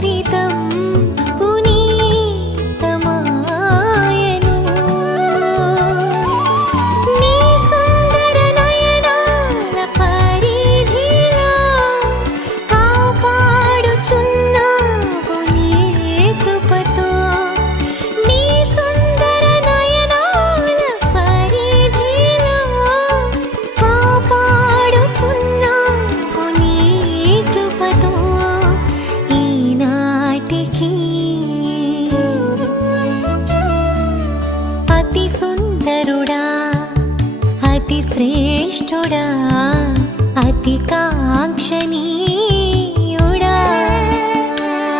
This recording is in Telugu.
చరితం పునీతమాయను. నీ సుందర నయనాల పరిధిలో కాపాడుచున్నావు నీ కృపతో. నీ సుందర నయనాల పరిధిలో కాపాడుచున్నావు నీ కృపతో. ఈనాటికి అతి సుందరుడా, అతి శ్రేష్ఠుడా, అతి కాంక్షణీయుడా,